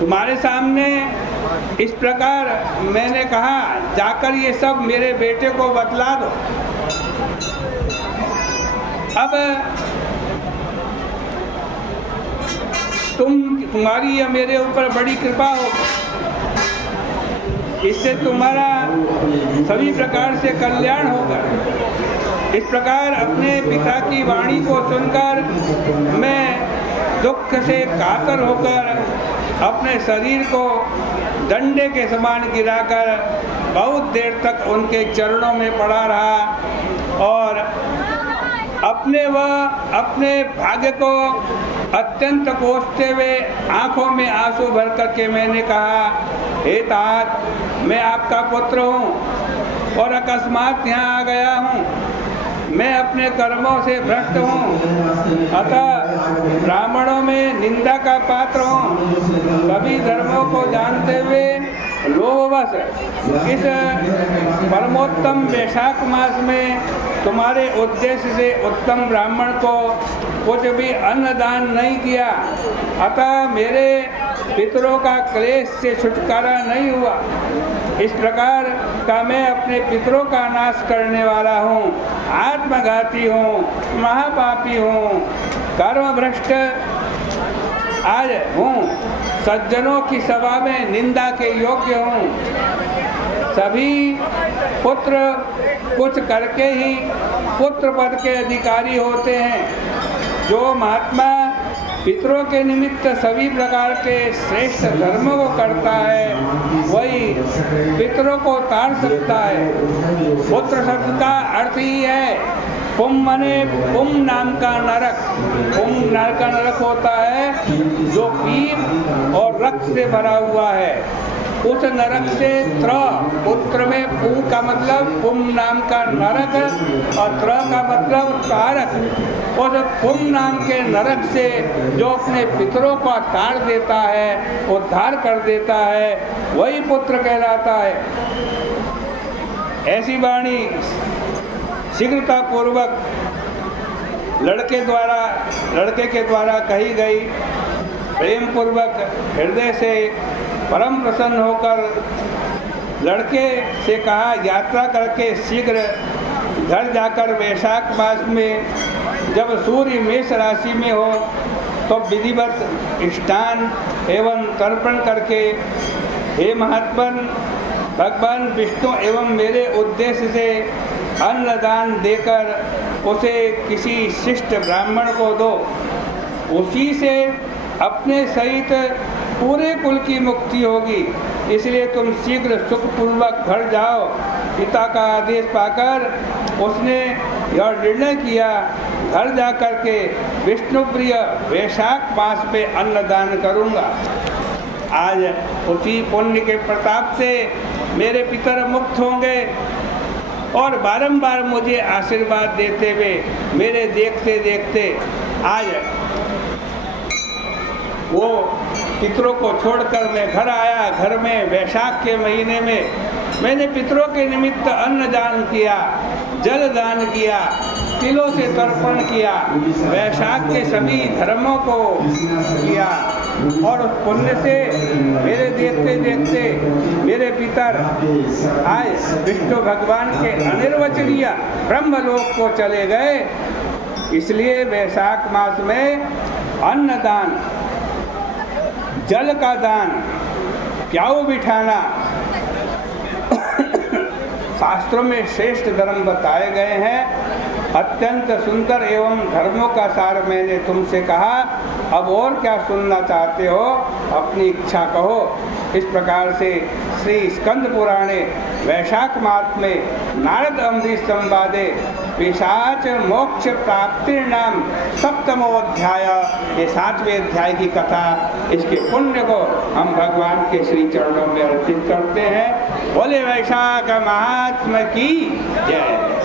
तुम्हारे सामने इस प्रकार मैंने कहा, जाकर ये सब मेरे बेटे को बतला दो। अब तुम्हारी या मेरे ऊपर बड़ी कृपा हो, इससे तुम्हारा सभी प्रकार से कल्याण होगा। इस प्रकार अपने पिता की वाणी को सुनकर मैं दुख से कातर होकर अपने शरीर को डंडे के समान गिराकर बहुत देर तक उनके चरणों में पड़ा रहा और अपने भाग्य को अत्यंत कोसते हुए आंखों में आंसू भर करके मैंने कहा, हे तात, मैं आपका पुत्र हूँ और अकस्मात यहाँ आ गया हूँ। मैं अपने कर्मों से भ्रष्ट हूँ, अतः ब्राह्मणों में निंदा का पात्र हूँ। सभी धर्मों को जानते हुए लोभवश इस परमोत्तम वैशाख मास में तुम्हारे उद्देश्य से उत्तम ब्राह्मण को कुछ भी अन्नदान नहीं किया, अतः मेरे पितरों का क्लेश से छुटकारा नहीं हुआ। इस प्रकार का मैं अपने पितरों का नाश करने वाला हूँ, आत्मघाती हूँ, महापापी हूँ, कर्मभ्रष्ट आज हूँ, सज्जनों की सभा में निंदा के योग्य हूँ। सभी पुत्र कुछ करके ही पुत्र पद के अधिकारी होते हैं। जो महात्मा पितरों के निमित्त सभी प्रकार के श्रेष्ठ धर्मों को करता है, वही पितरों को तार सकता है। पुत्र शब्द का अर्थ ही है पुम, मने पुम नाम का नरक। पुम नाम का नरक होता है जो पीप और रक्त से भरा हुआ है। उस नरक से पुत्र में पू का मतलब पुम नाम का नरक और त्र का मतलब तारक। उस पुम नाम के नरक से जो अपने पितरों को तार देता है, उद्धार कर देता है, वही पुत्र कहलाता है। ऐसी वाणी शीघ्रता पूर्वक लड़के के द्वारा कही गई। प्रेम पूर्वक हृदय से परम प्रसन्न होकर लड़के से कहा, यात्रा करके शीघ्र घर जाकर वैशाख मास में जब सूर्य मेष राशि में हो तो विधिवत स्नान एवं तर्पण करके हे महात्मन, भगवान विष्णु एवं मेरे उद्देश्य से अन्नदान देकर उसे किसी शिष्ट ब्राह्मण को दो। उसी से अपने सहित पूरे कुल की मुक्ति होगी। इसलिए तुम शीघ्र सुखपूर्वक घर जाओ। पिता का आदेश पाकर उसने यह निर्णय किया, घर जाकर के विष्णु प्रिय वैशाख मास पे अन्नदान करूँगा। आज उसी पुण्य के प्रताप से मेरे पितर मुक्त होंगे और बारंबार मुझे आशीर्वाद देते हुए मेरे देखते देखते आज वो पितरों को छोड़कर मैं घर आया। घर में वैशाख के महीने में मैंने पितरों के निमित्त अन्न दान किया, जल दान किया, तिलों से तर्पण किया, वैशाख के सभी धर्मों को किया और उस पुण्य से मेरे देखते देखते मेरे पितर आए विष्णु भगवान के अनिर्वचनीय ब्रह्मलोक को चले गए। इसलिए वैशाख मास में अन्नदान, जल का दान, प्याऊ बिठाना शास्त्रों में श्रेष्ठ धर्म बताए गए हैं। अत्यंत सुंदर एवं धर्मों का सार मैंने तुमसे कहा। अब और क्या सुनना चाहते हो, अपनी इच्छा कहो। इस प्रकार से श्री स्कंद पुराणे वैशाख मास में नारद अम्बरीश संवादे पिशाच मोक्ष प्राप्ति नाम सप्तमोध्याय, ये 7वें अध्याय की कथा, इसके पुण्य को हम भगवान के श्री चरणों में अर्पित करते हैं। बोले वैशाख महात्मा की जय।